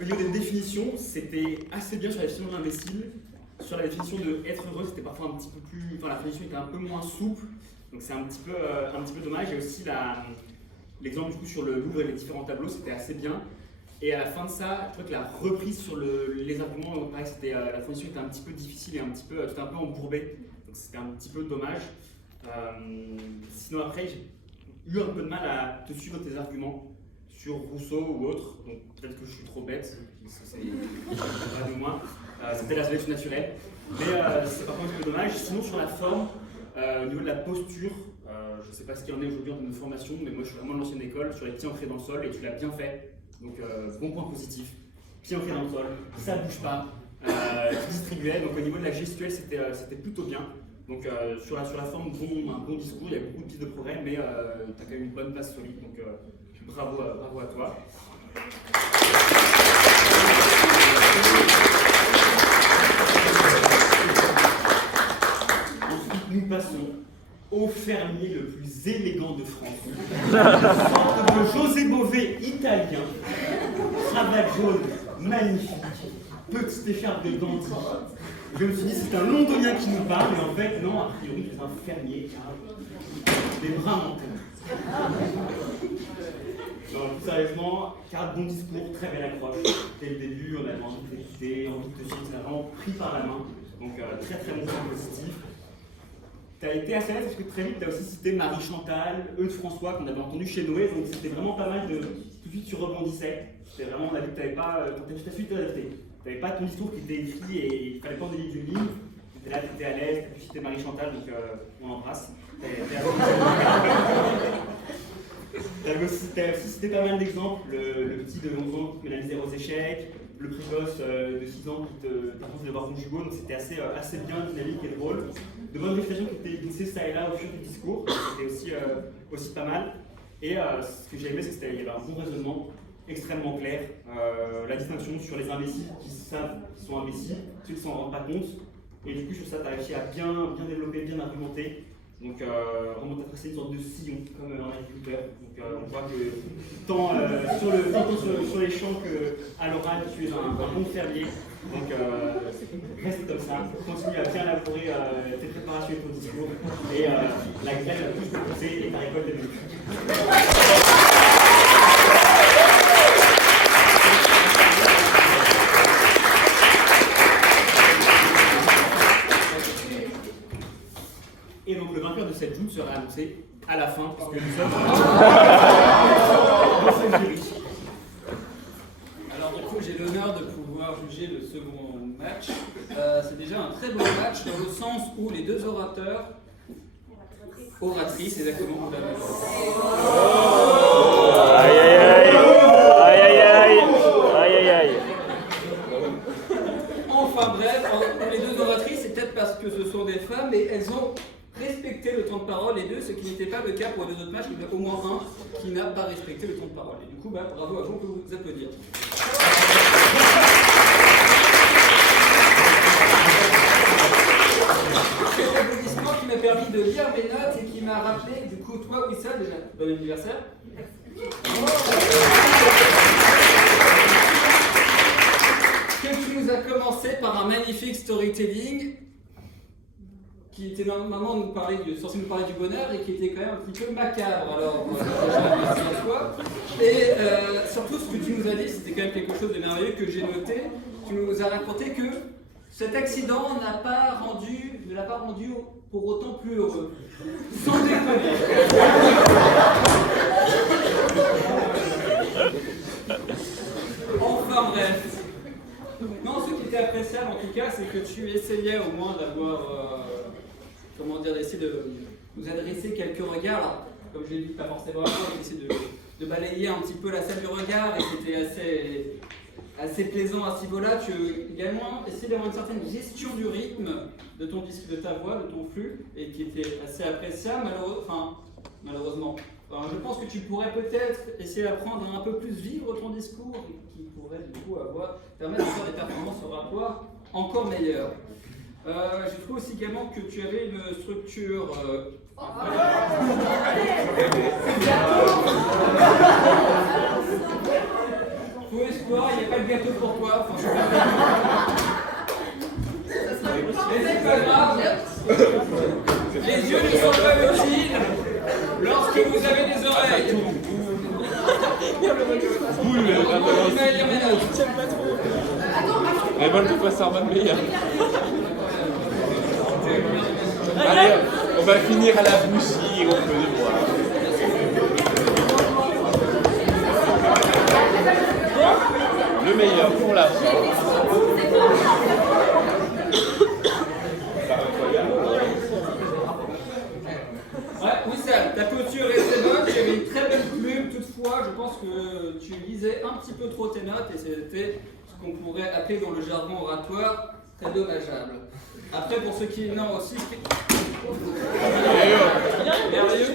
Au niveau des définitions, c'était assez bien sur la définition de l'imbécile. Sur la définition de être heureux, c'était parfois un petit peu plus. Enfin, la définition était un peu moins souple, donc c'est un petit peu dommage. Et aussi l'exemple du coup sur le Louvre et les différents tableaux, c'était assez bien. Et à la fin de ça, je crois que la reprise sur les arguments, pareil, la définition était un petit peu difficile et tout un peu embourbée, donc c'était un petit peu dommage. Sinon après, j'ai eu un peu de mal à te suivre tes arguments sur Rousseau ou autre, donc peut-être que je suis trop bête, c'est pas de moi. C'était la sélection naturelle, mais c'est parfois un peu dommage. Sinon sur la forme, au niveau de la posture, je ne sais pas ce qu'il en est aujourd'hui en termes de formation, mais moi je suis vraiment de l'ancienne école, sur les pieds ancrés dans le sol, et tu l'as bien fait, donc bon point positif. Pieds ancrés dans le sol, ça ne bouge pas, tu distribuais, donc au niveau de la gestuelle c'était plutôt bien. Donc sur la forme, un bon discours, il y a beaucoup de pistes de progrès, mais tu as quand même une bonne base solide, donc bravo à toi. Ensuite, nous passons au fermier le plus élégant de France. Sorte de José Bové italien, cravate jaune magnifique, petite écharpe de dentiste. Je me suis dit c'est un londonien qui nous parle, mais en fait non, a priori c'est un fermier qui a des bras mentaux. Non, plus sérieusement, car bon discours, très belle accroche. Dès le début, on avait envie de t'écouter, envie de te suivre, ça a vraiment pris par la main. Donc très très bon point positif. Tu as été assez à l'aise parce que très vite, tu as aussi cité Marie Chantal, Eudes François, qu'on avait entendu chez Noé, donc c'était vraiment pas mal de. Tout de suite, tu rebondissais. C'était vraiment, on a vu que tu n'avais pas. Tu as su t'adapter. Tu n'avais pas ton discours qui était écrit et il ne fallait pas en délire d'une ligne. Tu étais là, tu étais à l'aise, tu as pu citer Marie Chantal, donc on l'embrasse. T'avais aussi cité pas mal d'exemples, le petit de 11 ans qui met la misère aux échecs, le précoce de 6 ans qui t'apprend ses devoirs conjugaux, donc c'était assez bien, dynamique et drôle. De bonnes réflexions qui étaient glissées ça et là au fur du discours, c'était aussi pas mal. Et ce que j'ai aimé, c'est qu'il y avait un bon raisonnement, extrêmement clair, la distinction sur les imbéciles qui savent qu'ils sont imbéciles, ceux qui ne s'en rendent pas compte. Et du coup, sur ça, tu as réussi à bien développer, bien argumenter. Donc, vraiment, tu as tracé une sorte de sillon, comme un agriculteur. Donc, on voit que tant sur les champs qu'à l'oral, tu es un bon fermier. Donc, reste comme ça. Continue à bien élaborer tes préparations et ton discours. Et la graine la plus poussée et ta récolte est venue. Et donc le vainqueur de cette joute sera annoncé à la fin, parce que nous sommes jury. Alors du coup, j'ai l'honneur de pouvoir juger le second match. C'est déjà un très beau match dans le sens où les deux orateurs, oratrices, exactement, vous l'avez Aïe aïe aïe. Aïe aïe aïe. Aïe aïe aïe. Enfin bref, les deux oratrices, c'est peut-être parce que ce sont des femmes, mais elles ont respecté le temps de parole, les deux, ce qui n'était pas le cas pour les deux autres matchs, il y en a au moins un qui n'a pas respecté le temps de parole. Et du coup, bravo à vous, on peut vous applaudir. C'est l'applaudissement qui m'a permis de lire mes notes et qui m'a rappelé, du coup, toi, Wissal, déjà, bon anniversaire. Que tu nous as commencé par un magnifique storytelling qui était normalement censé nous parler du bonheur et qui était quand même un petit peu macabre. Alors, déjà, merci à toi. Et surtout, ce que tu nous as dit, c'était quand même quelque chose de merveilleux que j'ai noté. Tu nous as raconté que cet accident ne l'a pas rendu pour autant plus heureux. Sans déconner. Enfin bref. Non, ce qui était appréciable en tout cas, c'est que tu essayais au moins d'avoir, d'essayer de nous adresser quelques regards. Alors, comme je l'ai dit, pas forcément, j'ai essayé de balayer un petit peu la salle du regard et c'était assez plaisant à ce niveau-là. Tu as également essayé d'avoir une certaine gestion du rythme de ton disque, de ta voix, de ton flux, et qui était assez appréciable. Malheureusement. Alors, je pense que tu pourrais peut-être essayer d'apprendre à un peu plus vivre ton discours, qui pourrait du coup permettre de faire des performances oratoires encore meilleures. J'ai trouvé aussi également que tu avais une structure. Faux espoir, il n'y a pas de gâteau pour toi. Enfin, je sais pas. Mais c'est pas grave. Les yeux ne sont pas utiles lorsque vous avez des oreilles. Elle va le faire Sarban meilleur. Allez, on va finir à la bougie et on peut le voir. Le meilleur pour la fin. Ouais, Wissam, ta posture était bonne, tu avais une très belle plume, toutefois, je pense que tu lisais un petit peu trop tes notes et c'était ce qu'on pourrait appeler dans le jargon oratoire très dommageable. Après, pour ceux qui n'ont aussi. Merveilleux.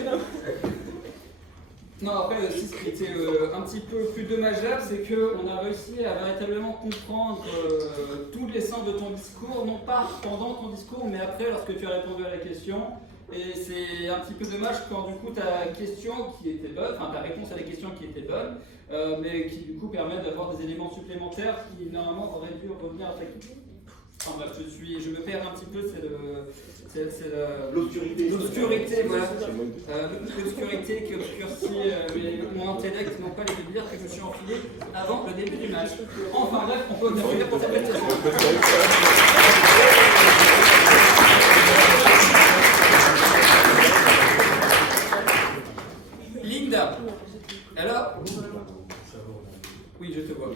Non, après aussi, ce qui était un petit peu plus dommageable, c'est qu'on a réussi à véritablement comprendre tout l'essence de ton discours, non pas pendant ton discours, mais après, lorsque tu as répondu à la question. Et c'est un petit peu dommage quand du coup ta question qui était bonne, enfin ta réponse à la question qui était bonne, mais qui du coup permet d'avoir des éléments supplémentaires qui normalement auraient dû revenir après. Enfin bref, je me perds un petit peu, c'est l'obscurité. L'obscurité, voilà. L'obscurité qui obscurcit mon intellect, non pas les dire que je me suis enfilé avant le début du match. Enfin bref, on peut applaudir pour cette prestation. Linda, alors, oui, je te vois.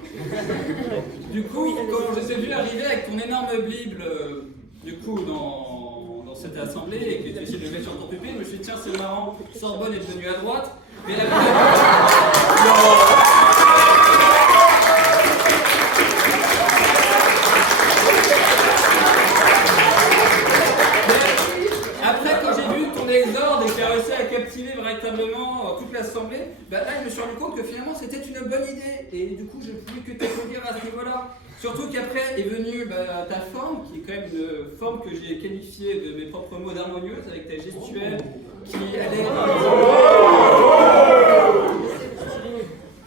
Du coup, quand je t'ai vu arriver avec ton énorme Bible, du coup, dans cette assemblée, et que tu essayes de le mettre sur ton pupitre, je me suis dit, tiens, c'est marrant, Sorbonne est devenue à droite, mais la captiver véritablement toute l'assemblée, là je me suis rendu compte que finalement c'était une bonne idée et du coup je ne pouvais que t'applaudir à ce niveau-là. Surtout qu'après est venue ta forme, qui est quand même une forme que j'ai qualifiée de mes propres mots d'harmonieuse, avec ta gestuelle qui allait...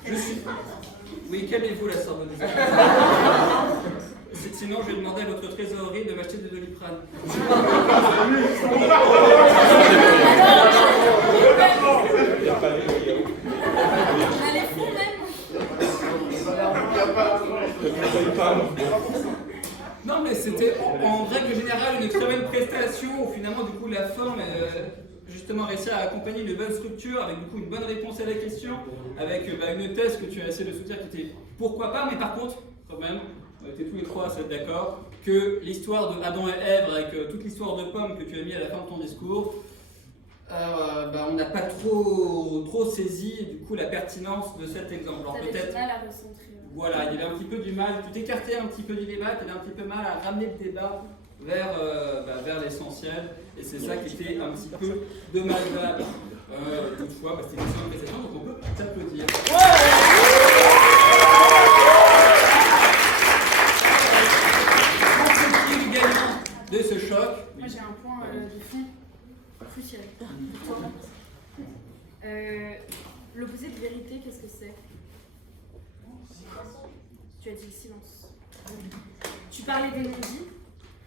Je suis... Oui, calmez-vous la Sorbonne. Sinon, je vais demander à votre trésorerie de m'acheter de Doliprane. Elle est fou même. Non, mais c'était en règle générale une très bonne prestation où finalement, du coup, la forme justement réussi à accompagner une bonne structure avec du coup une bonne réponse à la question, avec une thèse que tu as essayé de soutenir qui était pourquoi pas, mais par contre, quand même, on était tous les trois à être d'accord que l'histoire de Adam et Ève avec toute l'histoire de pommes que tu as mis à la fin de ton discours, on n'a pas trop saisi du coup la pertinence de cet exemple. Alors peut-être, voilà, il y avait un petit peu du mal, tu t'écartais un petit peu du débat, tu avais un petit peu mal à ramener le débat vers l'essentiel, et c'est ça qui était un petit peu dommageable. Toutefois, c'était une excellente présentation, donc on peut t'applaudir. De ce choc. Moi j'ai un point de fond crucial. L'opposé de vérité, qu'est-ce que c'est? Tu as dit le silence. Tu parlais des non-dits,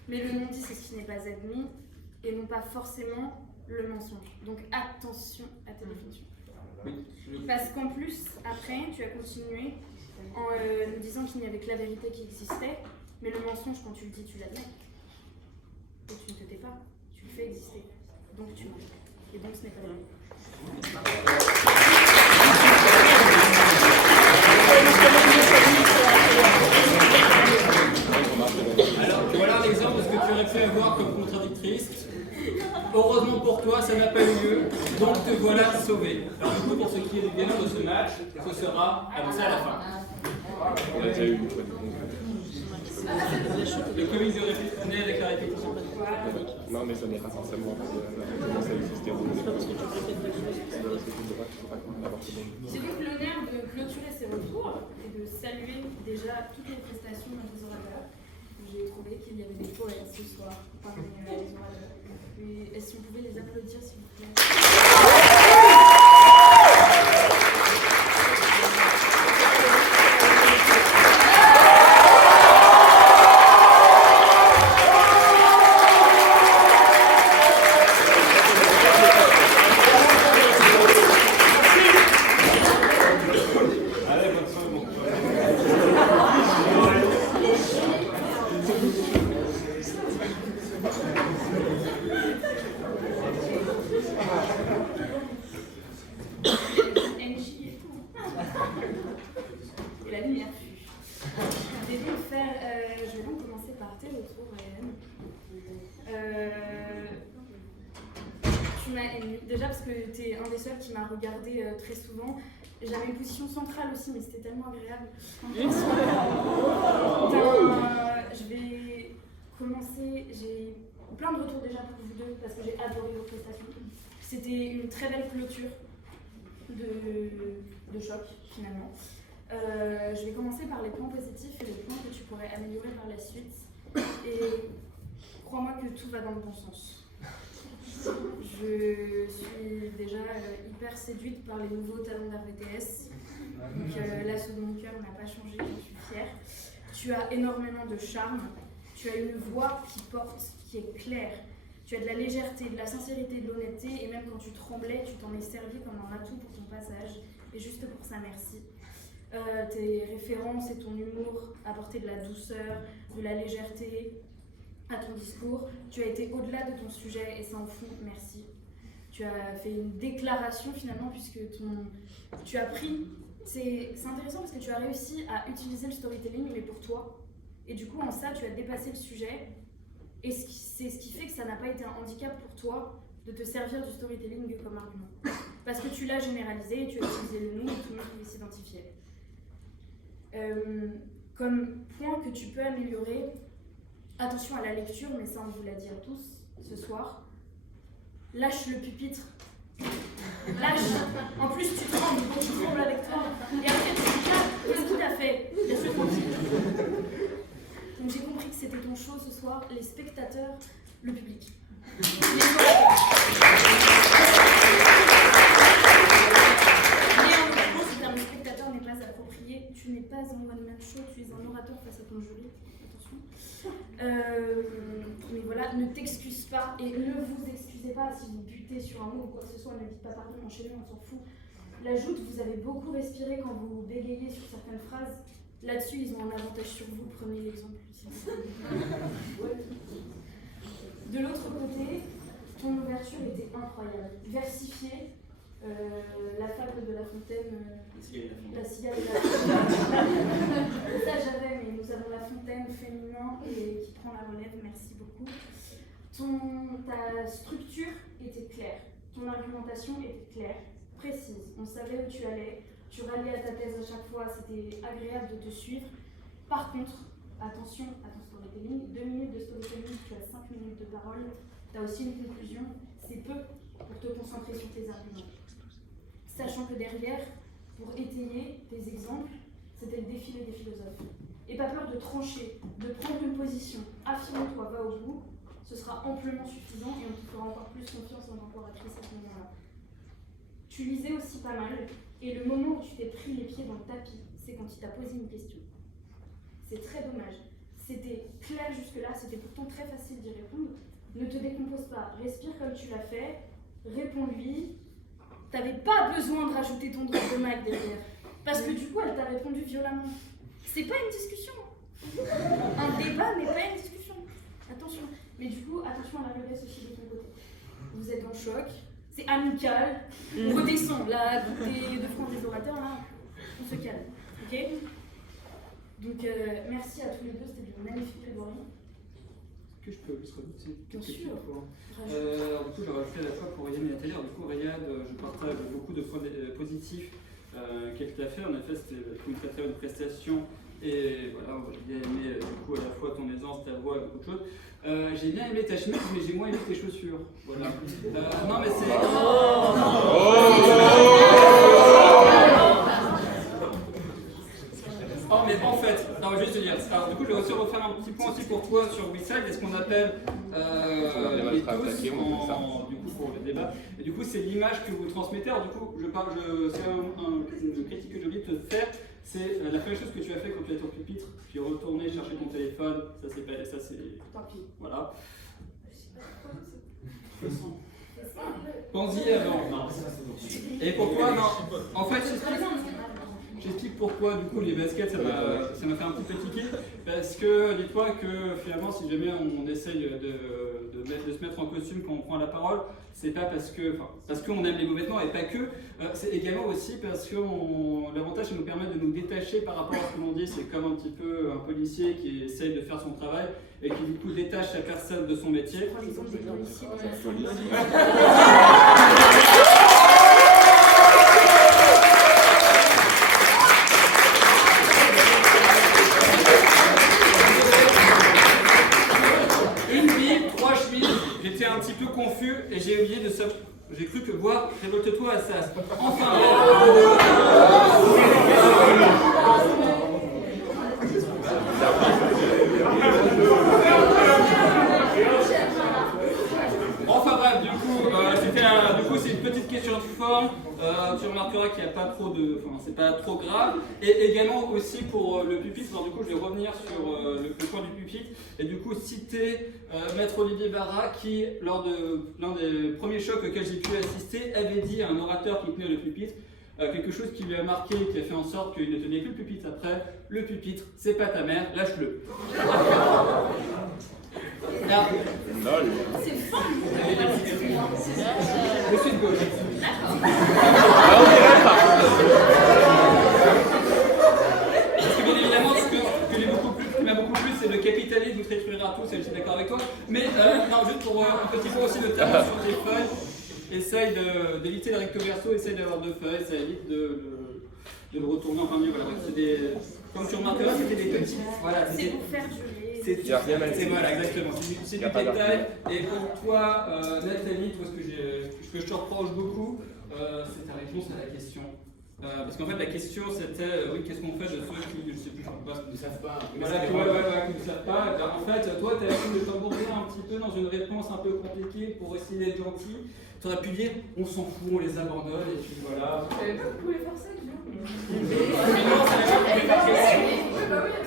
mais le non-dit c'est ce qui n'est pas admis et non pas forcément le mensonge. Donc attention à tes définitions. Parce qu'en plus, après, tu as continué en nous disant qu'il n'y avait que la vérité qui existait, mais le mensonge, quand tu le dis, tu l'admets. Et tu ne te tais pas, tu le fais exister. Donc tu mens. Et donc ce n'est pas vrai. Alors voilà l'exemple de ce que tu aurais pu avoir comme contradictrice. Heureusement pour toi, ça n'a pas eu lieu, donc te voilà sauvé. Alors du coup, pour ce qui est du gagnant de ce match, ce sera annoncé à la fin. On a déjà eu une fois. Le comique de répétition avec la répétition. Non, mais ça n'est pas forcément commencé à exister. C'est pas parce que tu répètes des choses, c'est parce que tu ne dois pas avoir tout le monde. J'ai donc l'honneur de clôturer ces retours et de saluer déjà toutes les prestations de nos orateurs. J'ai trouvé qu'il y avait des poètes ce soir parmi les orateurs. Et est-ce qu'on pouvait les applaudir, s'il vous plaît? Déjà parce que tu es un des seuls qui m'a regardé très souvent. J'avais une position centrale aussi, mais c'était tellement agréable. Je vais commencer. J'ai plein de retours déjà pour vous deux parce que j'ai adoré vos prestations. C'était une très belle clôture de choc finalement. Je vais commencer par les points positifs et les points que tu pourrais améliorer par la suite. Et crois-moi que tout va dans le bon sens. Je suis déjà hyper séduite par les nouveaux talents d'RVTS. Donc l'assaut de mon cœur n'a pas changé, je suis fière. Tu as énormément de charme, tu as une voix qui porte, qui est claire. Tu as de la légèreté, de la sincérité, de l'honnêteté, et même quand tu tremblais, tu t'en es servi comme un atout pour ton passage. Et juste pour ça, merci. Tes références et ton humour apportaient de la douceur, de la légèreté à ton discours. Tu as été au-delà de ton sujet et ça en fout, merci. Tu as fait une déclaration finalement puisque tu as pris... C'est intéressant parce que tu as réussi à utiliser le storytelling mais pour toi. Et du coup en ça tu as dépassé le sujet et c'est ce qui fait que ça n'a pas été un handicap pour toi de te servir du storytelling comme argument. Parce que tu l'as généralisé et tu as utilisé le nous et tout le monde pouvait s'identifier. Comme point que tu peux améliorer, attention à la lecture, mais ça on vous l'a dit à tous ce soir. Lâche le pupitre. Lâche. En plus tu trembles, donc je tremble avec toi. Et après tu dis qu'est-ce qu'il t'a fait? Laisse-le tranquille. Donc j'ai compris que c'était ton show ce soir, les spectateurs, le public. Mais en l'occurrence, le terme spectateur n'est pas approprié. Tu n'es pas un one-man show, tu es un orateur face à ton jury. Mais voilà, ne t'excuse pas et ne vous excusez pas si vous butez sur un mot ou quoi que ce soit, ne dites pas pardon, enchaînez, on s'en fout. L'ajoute, vous avez beaucoup respiré quand vous bégayez sur certaines phrases. Là-dessus, ils ont un avantage sur vous, prenez l'exemple. De l'autre côté, ton ouverture était incroyable. Versifiée, la fable de La Fontaine, la cigale de La Fontaine. Ça j'avais, mais nous avons La Fontaine féminin et qui prend la relève, merci beaucoup. Ta structure était claire, ton argumentation était claire, précise, on savait où tu allais, tu ralliais à ta thèse à chaque fois, c'était agréable de te suivre. Par contre, attention à ton storytelling, 2 minutes de storytelling, tu as 5 minutes de parole, tu as aussi une conclusion, c'est peu pour te concentrer sur tes arguments. Sachant que derrière, pour étayer tes exemples, c'était le défilé des philosophes. Et pas peur de trancher, de prendre une position, affirme-toi, va au bout, ce sera amplement suffisant et on te fera encore plus confiance en tant qu'oratrice à ce moment-là. Tu lisais aussi pas mal, et le moment où tu t'es pris les pieds dans le tapis, c'est quand il t'a posé une question. C'est très dommage. C'était clair jusque-là, c'était pourtant très facile d'y répondre. Ne te décompose pas, respire comme tu l'as fait, réponds-lui. T'avais pas besoin de rajouter ton drop de mic derrière. Parce que du coup, elle t'a répondu violemment. C'est pas une discussion. Un débat n'est pas une discussion. Attention. Mais du coup, attention à la rudesse aussi de ton côté. Vous êtes en choc, c'est amical. On redescend. Là, des deux francs des orateurs, là, on se calme. Ok? Donc, merci à tous les deux, c'était une magnifique plaidoirie. Que je peux juste rajouter Bien sûr. Du coup, je vais rajouter à la fois pour Riyad et Nathalie. Alors, du coup, Riyad, je partage beaucoup de points positifs qu'elle t'a fait. En effet, c'était une très très bonne prestation. Et voilà, j'ai bien aimé du coup à la fois ton aisance, ta voix et beaucoup de choses. J'ai bien aimé ta chemise, mais j'ai moins aimé tes chaussures. Voilà. Non, mais c'est. Oh, mais en fait, non, juste te dire. Alors, du coup, je vais aussi refaire un petit point aussi pour toi sur WeSide, et ce qu'on appelle les tous du coup, pour le débat. Et du coup, c'est l'image que vous transmettez. Alors, du coup, c'est une critique que j'ai oublié de te faire. C'est la première chose que tu as fait quand tu étais au pupitre. Tu es retourné chercher ton téléphone. Ça, c'est pas. Ça, c'est. Tant pis. Voilà. Pense-y avant. Non, ça c'est bon. Et pourquoi non? En fait, j'explique pourquoi du coup les baskets ça m'a fait un petit peu tiquer. Parce que dis-toi que finalement si jamais on essaye de se mettre en costume quand on prend la parole, c'est pas parce qu'on aime les beaux vêtements et pas que, c'est également aussi parce que l'avantage ça nous permet de nous détacher par rapport à ce que l'on dit. C'est comme un petit peu un policier qui essaye de faire son travail et qui du coup détache sa personne de son métier. Prends l'exemple des policiers dans la série. Une Bible, 3 chemises, j'étais un petit peu confus et j'ai oublié de ça. J'ai cru que voir révolte-toi à ça. Enfin bref, du coup, c'est une petite question de forme. Tu remarqueras qu'il n'y a pas trop de. Enfin, c'est pas trop grave. Et également aussi pour le pupitre. Alors, du coup, je vais revenir sur le point du pupitre. Et du coup, citer Maître Olivier Barra qui, lors de l'un des premiers chocs auxquels j'ai pu assister, avait dit à un orateur qui tenait le pupitre quelque chose qui lui a marqué, qui a fait en sorte qu'il ne tenait plus le pupitre après. Le pupitre, c'est pas ta mère, lâche-le. Là. C'est fun. Je suis de gauche. Parce que bien évidemment, ce qui m'a beaucoup plu, c'est le capitalisme vous détruira tout, je suis d'accord avec toi. Mais non, juste pour un petit point aussi, notamment sur tes feuilles, essaye d'éviter le recto verso, essaye d'avoir 2 feuilles, ça évite de le retourner en plein milieu. Voilà, comme tu remarqueras, c'était des petits. Voilà, C'est pour faire durer. C'est voilà, exactement. C'est du détail. Et pour toi, Nathalie, toi, ce que je te reproche beaucoup, c'est ta réponse à la question. Parce qu'en fait, la question c'était oui, qu'est-ce qu'on fait de ceux qui, je sais plus, ne savent pas. Voilà, qui ne savent pas. Ben, en fait, toi, tu as essayé de t'embourber un petit peu dans une réponse un peu compliquée pour essayer d'être gentil. Tu aurais pu dire on s'en fout, on les abandonne, et puis voilà. Je savais pas que vous pouvez faire ça, dis donc. Mais non, ça n'a pas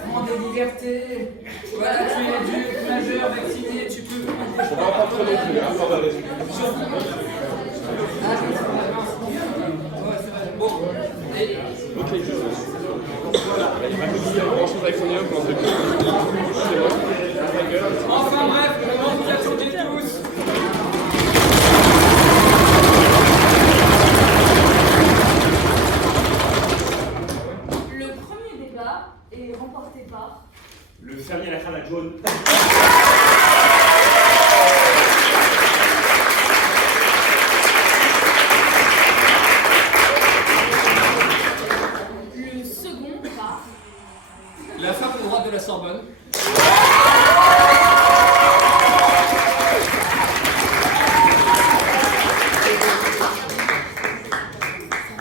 prends des libertés. Voilà, tu es adulte, majeur, vacciné, tu peux. On va en prendre trop non plus, hein, pendant les Bon, et... Ok, voilà. Il n'y a pas grand chose avec son yeux pour ce Enfin bref, comment vous attendez tous? Le premier débat est remporté par Le fermier à la cravate jaune. le second par La femme de droite de la Sorbonne. Ça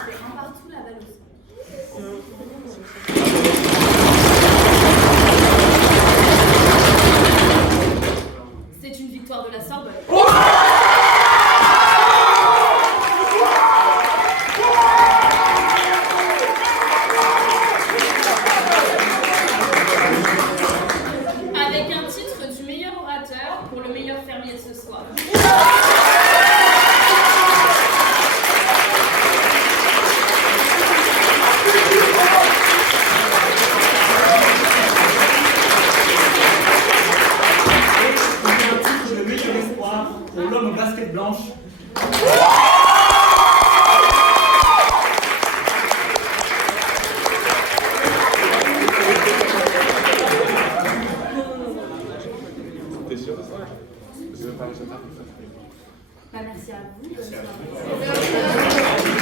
fait un partout la balle au sol. C'est une victoire de la Sorbonne. Avec un titre du meilleur orateur pour le meilleur fermier de ce soir. Un titre, le meilleur espoir pour l'homme aux baskets blanches. T'es sûr de ça? Je veux pas les Bah, merci à vous. Merci à vous.